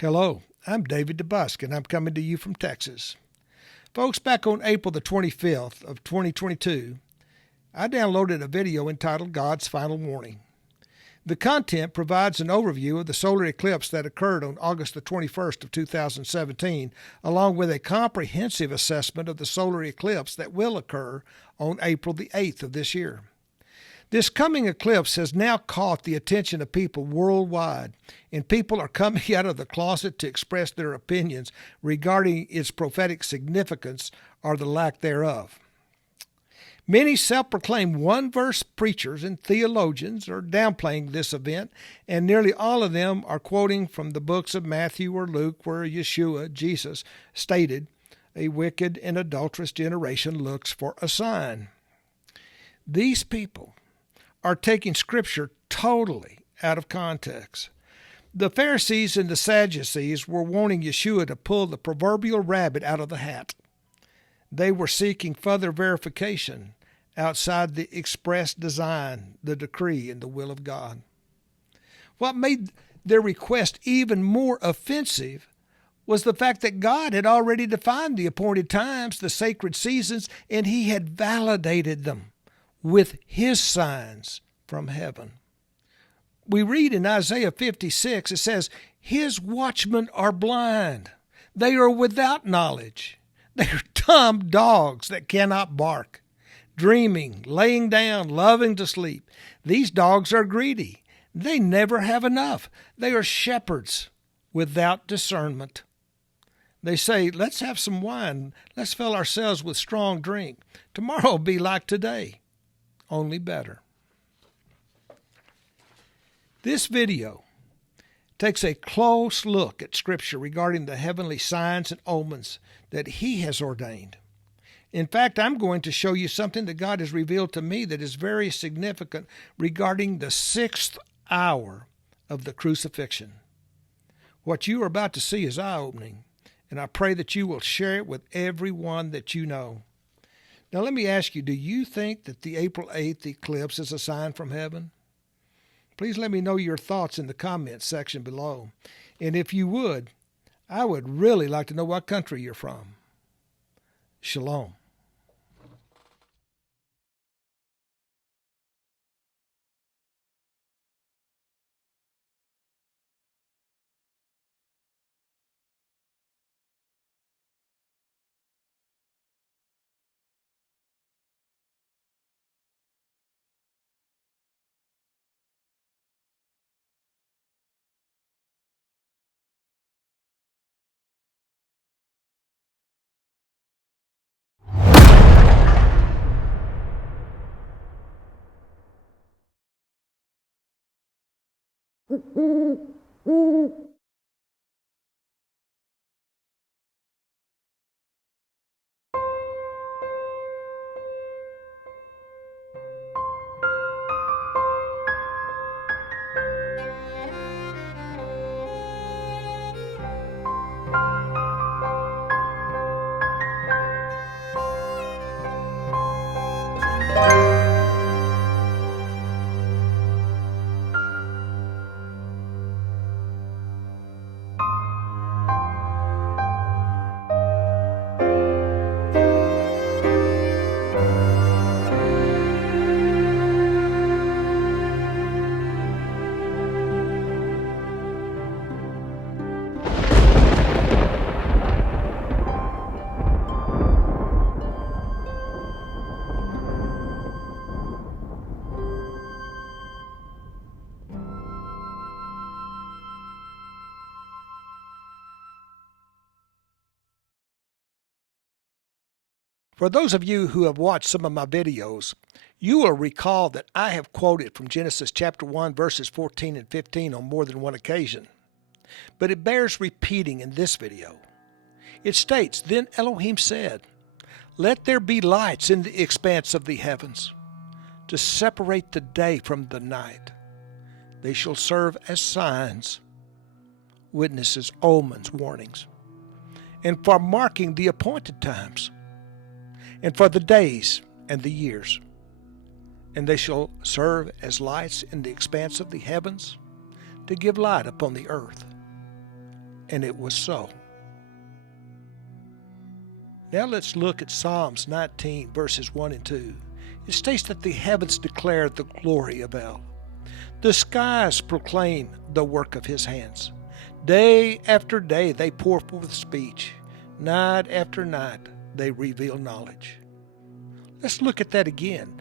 Hello, I'm David DeBusk, and I'm coming to you from Texas. Folks, back on April the 25th of 2022, I downloaded a video entitled God's Final Warning. The content provides an overview of the solar eclipse that occurred on August the 21st of 2017, along with a comprehensive assessment of the solar eclipse that will occur on April the 8th of this year. This coming eclipse has now caught the attention of people worldwide, and people are coming out of the closet to express their opinions regarding its prophetic significance or the lack thereof. Many self-proclaimed one-verse preachers and theologians are downplaying this event, and nearly all of them are quoting from the books of Matthew or Luke, where Yeshua, Jesus, stated, "A wicked and adulterous generation looks for a sign." These people are taking Scripture totally out of context. The Pharisees and the Sadducees were wanting Yeshua to pull the proverbial rabbit out of the hat. They were seeking further verification outside the express design, the decree, and the will of God. What made their request even more offensive was the fact that God had already defined the appointed times, the sacred seasons, and He had validated them with His signs from heaven. We read in Isaiah 56, it says, "His watchmen are blind. They are without knowledge. They are dumb dogs that cannot bark, dreaming, laying down, loving to sleep. These dogs are greedy. They never have enough. They are shepherds without discernment. They say, 'Let's have some wine. Let's fill ourselves with strong drink. Tomorrow will be like today, only better.'" This video takes a close look at Scripture regarding the heavenly signs and omens that He has ordained. In fact, I'm going to show you something that God has revealed to me that is very significant regarding the 6th hour of the crucifixion. What you are about to see is eye-opening, and I pray that you will share it with everyone that you know. Now let me ask you, do you think that the April 8th eclipse is a sign from heaven? Please let me know your thoughts in the comments section below. And if you would, I would really like to know what country you're from. Shalom. For those of you who have watched some of my videos, you will recall that I have quoted from Genesis chapter 1, verses 14 and 15 on more than one occasion. But it bears repeating in this video. It states, "Then Elohim said, 'Let there be lights in the expanse of the heavens, to separate the day from the night. They shall serve as signs, witnesses, omens, warnings, and for marking the appointed times, and for the days and the years. And they shall serve as lights in the expanse of the heavens, to give light upon the earth. And it was so. Now let's look at Psalms 19, verses 1 and 2. It states that the heavens declare the glory of El. The skies proclaim the work of his hands. Day after day they pour forth speech. Night after night they reveal knowledge. Let's look at that again.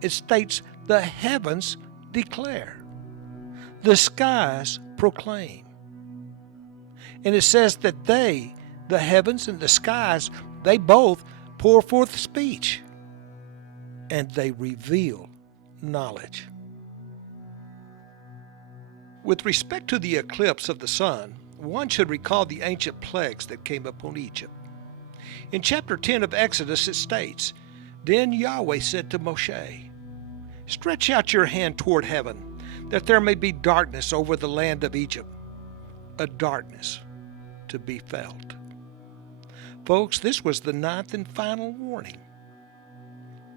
It states the heavens declare. The skies proclaim. And it says that they, the heavens and the skies, they both pour forth speech. And they reveal knowledge. With respect to the eclipse of the sun, one should recall the ancient plagues that came upon Egypt. In chapter 10 of Exodus it states, "Then Yahweh said to Moshe, Stretch out your hand toward heaven, that there may be darkness over the land of Egypt, a darkness to be felt." Folks, this was the 9th and final warning.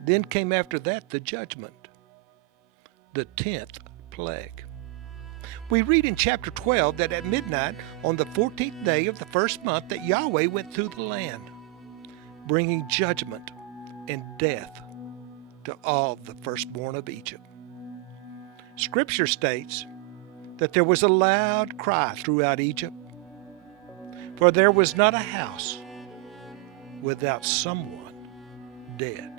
Then came after that the judgment, the 10th plague. We read in chapter 12 that at midnight on the 14th day of the first month that Yahweh went through the land, bringing judgment and death to all the firstborn of Egypt. Scripture states that there was a loud cry throughout Egypt, for there was not a house without someone dead.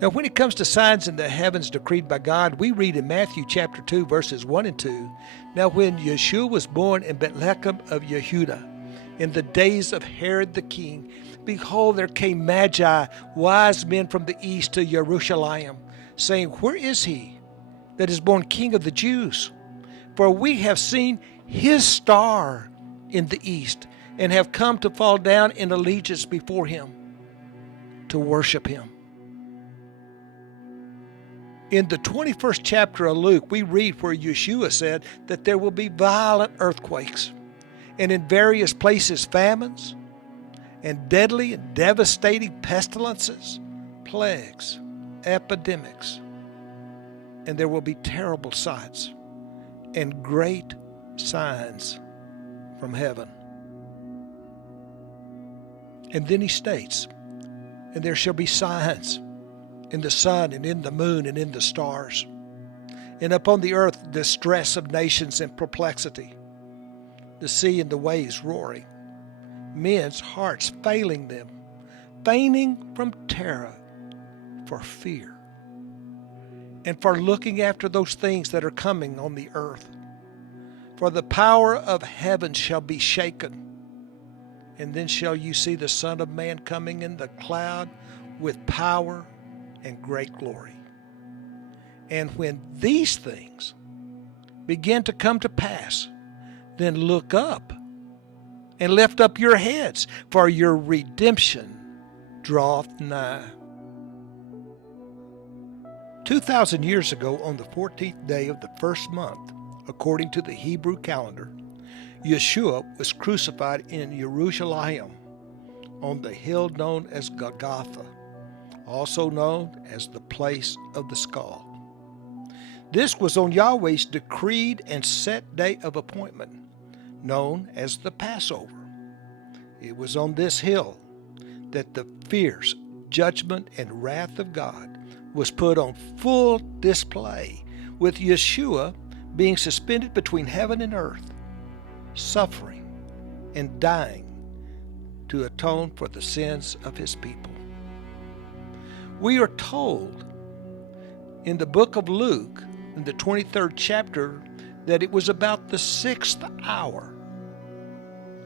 Now, when it comes to signs in the heavens decreed by God, we read in Matthew chapter 2, verses 1 and 2, "Now when Yeshua was born in Bethlehem of Yehudah, in the days of Herod the king, behold, there came Magi, wise men from the east to Jerusalem, saying, Where is he that is born King of the Jews? For we have seen his star in the east, and have come to fall down in allegiance before him, to worship him." In the 21st chapter of Luke, we read where Yeshua said that there will be violent earthquakes, and in various places famines, and deadly and devastating pestilences, plagues, epidemics, and there will be terrible sights and great signs from heaven. And then he states, "And there shall be signs in the sun and in the moon and in the stars, and upon the earth distress of nations and perplexity, the sea and the waves roaring, men's hearts failing them, fainting from terror for fear, and for looking after those things that are coming on the earth. For the power of heaven shall be shaken, and then shall you see the Son of Man coming in the cloud with power and great glory. And when these things begin to come to pass, then look up and lift up your heads, for your redemption draweth nigh." 2,000 years ago, on the 14th day of the first month, according to the Hebrew calendar, Yeshua was crucified in Jerusalem on the hill known as Golgotha, also known as the place of the skull. This was on Yahweh's decreed and set day of appointment, known as the Passover. It was on this hill that the fierce judgment and wrath of God was put on full display, with Yeshua being suspended between heaven and earth, suffering and dying to atone for the sins of his people. We are told in the book of Luke, in the 23rd chapter, that it was about the 6th hour,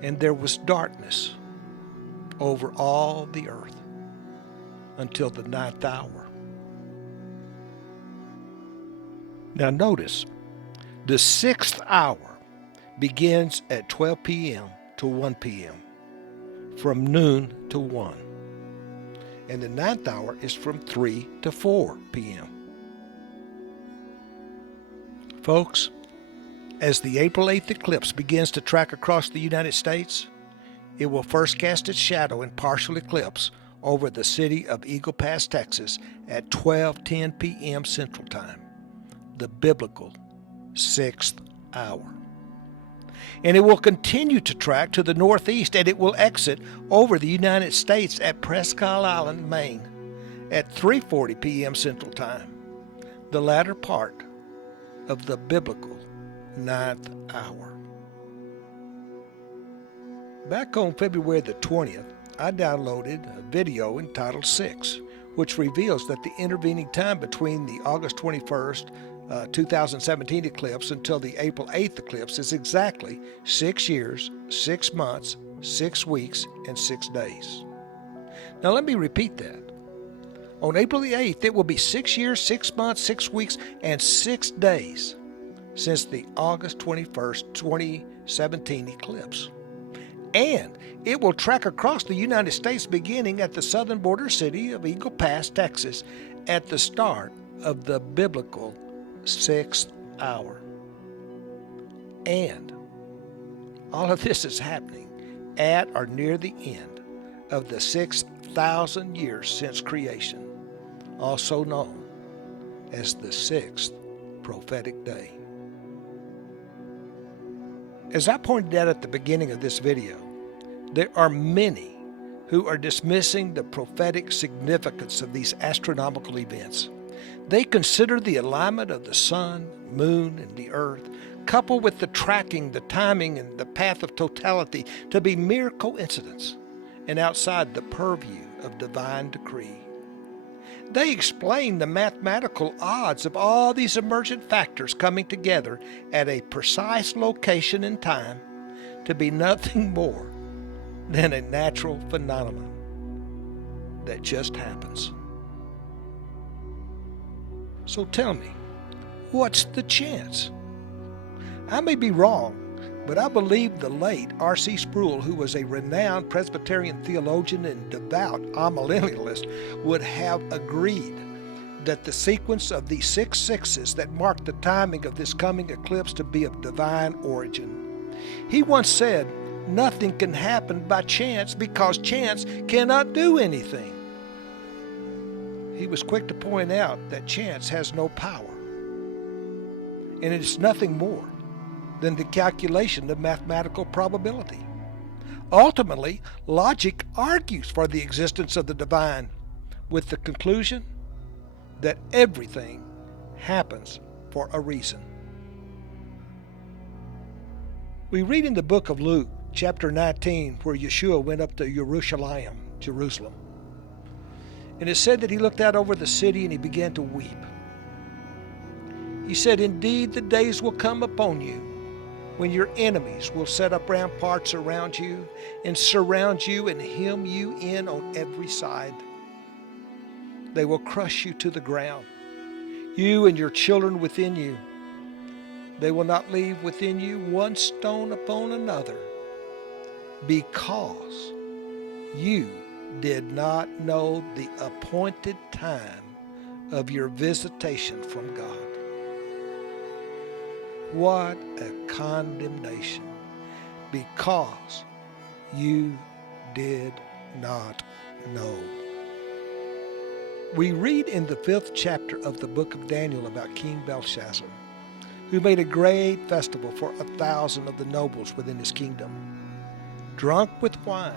and there was darkness over all the earth until the 9th hour. Now notice, the 6th hour begins at 12 p.m. to 1 p.m., from noon to 1. And the 9th hour is from 3 to 4 p.m. Folks, as the April 8th eclipse begins to track across the United States, it will first cast its shadow in partial eclipse over the city of Eagle Pass, Texas at 12:10 p.m. Central Time, the biblical 6th hour. And it will continue to track to the northeast, and it will exit over the United States at Presque Isle, Maine, at 3:40 p.m. Central Time, the latter part of the biblical ninth hour. Back on February the 20th, I downloaded a video entitled 6, which reveals that the intervening time between the August 21st, 2017 eclipse until the April 8th eclipse is exactly 6 years, 6 months, 6 weeks, and 6 days. Now let me repeat that. On April the 8th, it will be 6 years, 6 months, 6 weeks, and 6 days since the August 21st, 2017 eclipse. And it will track across the United States beginning at the southern border city of Eagle Pass, Texas, at the start of the biblical 6th hour. And all of this is happening at or near the end of the 6,000 years since creation, also known as the 6th prophetic day. As I pointed out at the beginning of this video, there are many who are dismissing the prophetic significance of these astronomical events. They consider the alignment of the sun, moon, and the earth, coupled with the tracking, the timing, and the path of totality, to be mere coincidence and outside the purview of divine decree. They explain the mathematical odds of all these emergent factors coming together at a precise location and time to be nothing more than a natural phenomenon that just happens. So tell me, what's the chance? I may be wrong, but I believe the late R.C. Sproul, who was a renowned Presbyterian theologian and devout amillennialist, would have agreed that the sequence of these 6 sixes that mark the timing of this coming eclipse to be of divine origin. He once said, "Nothing can happen by chance because chance cannot do anything." He was quick to point out that chance has no power, and it is nothing more than the calculation of mathematical probability. Ultimately, logic argues for the existence of the divine, with the conclusion that everything happens for a reason. We read in the book of Luke, chapter 19, where Yeshua went up to Jerusalem. And it said that he looked out over the city and he began to weep. He said, "Indeed, the days will come upon you when your enemies will set up ramparts around you and surround you and hem you in on every side. They will crush you to the ground, you and your children within you. They will not leave within you one stone upon another, because you did not know the appointed time of your visitation from God." What a condemnation, because you did not know. We read in the 5th chapter of the book of Daniel about King Belshazzar, who made a great festival for 1,000 of the nobles within his kingdom. Drunk with wine,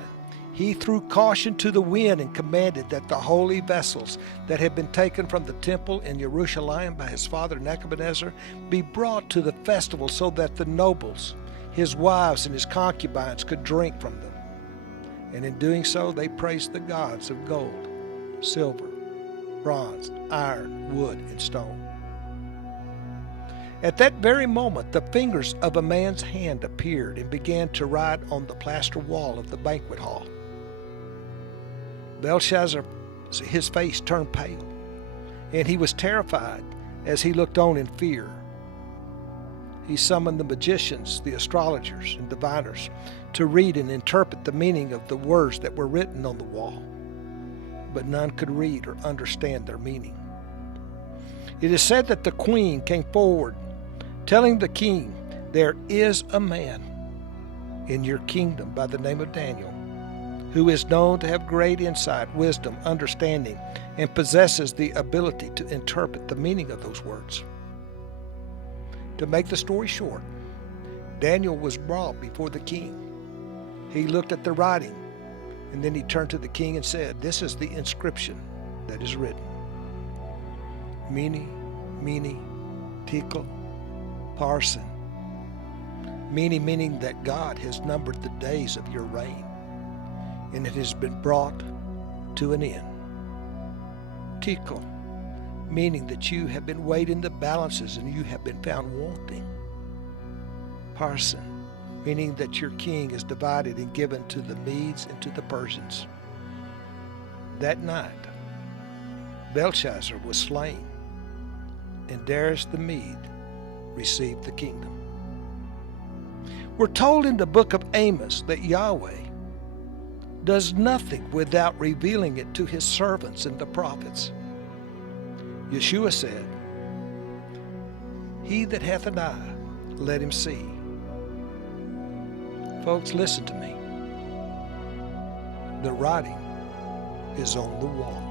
he threw caution to the wind and commanded that the holy vessels that had been taken from the temple in Jerusalem by his father Nebuchadnezzar be brought to the festival so that the nobles, his wives, and his concubines could drink from them. And in doing so, they praised the gods of gold, silver, bronze, iron, wood, and stone. At that very moment, the fingers of a man's hand appeared and began to write on the plaster wall of the banquet hall. Belshazzar, his face turned pale, and he was terrified as he looked on in fear. He summoned the magicians, the astrologers, and diviners to read and interpret the meaning of the words that were written on the wall, but none could read or understand their meaning. It is said that the queen came forward, telling the king, "There is a man in your kingdom by the name of Daniel, who is known to have great insight, wisdom, understanding, and possesses the ability to interpret the meaning of those words." To make the story short, Daniel was brought before the king. He looked at the writing, and then he turned to the king and said, "This is the inscription that is written. Mene, mene, tekel, parsin." Mene meaning that God has numbered the days of your reign, and it has been brought to an end. Tekel, meaning that you have been weighed in the balances and you have been found wanting. Parsin, meaning that your king is divided and given to the Medes and to the Persians. That night, Belshazzar was slain, and Darius the Mede received the kingdom. We're told in the book of Amos that Yahweh does nothing without revealing it to his servants and the prophets. Yeshua said, "He that hath an eye, let him see." Folks, listen to me. The writing is on the wall.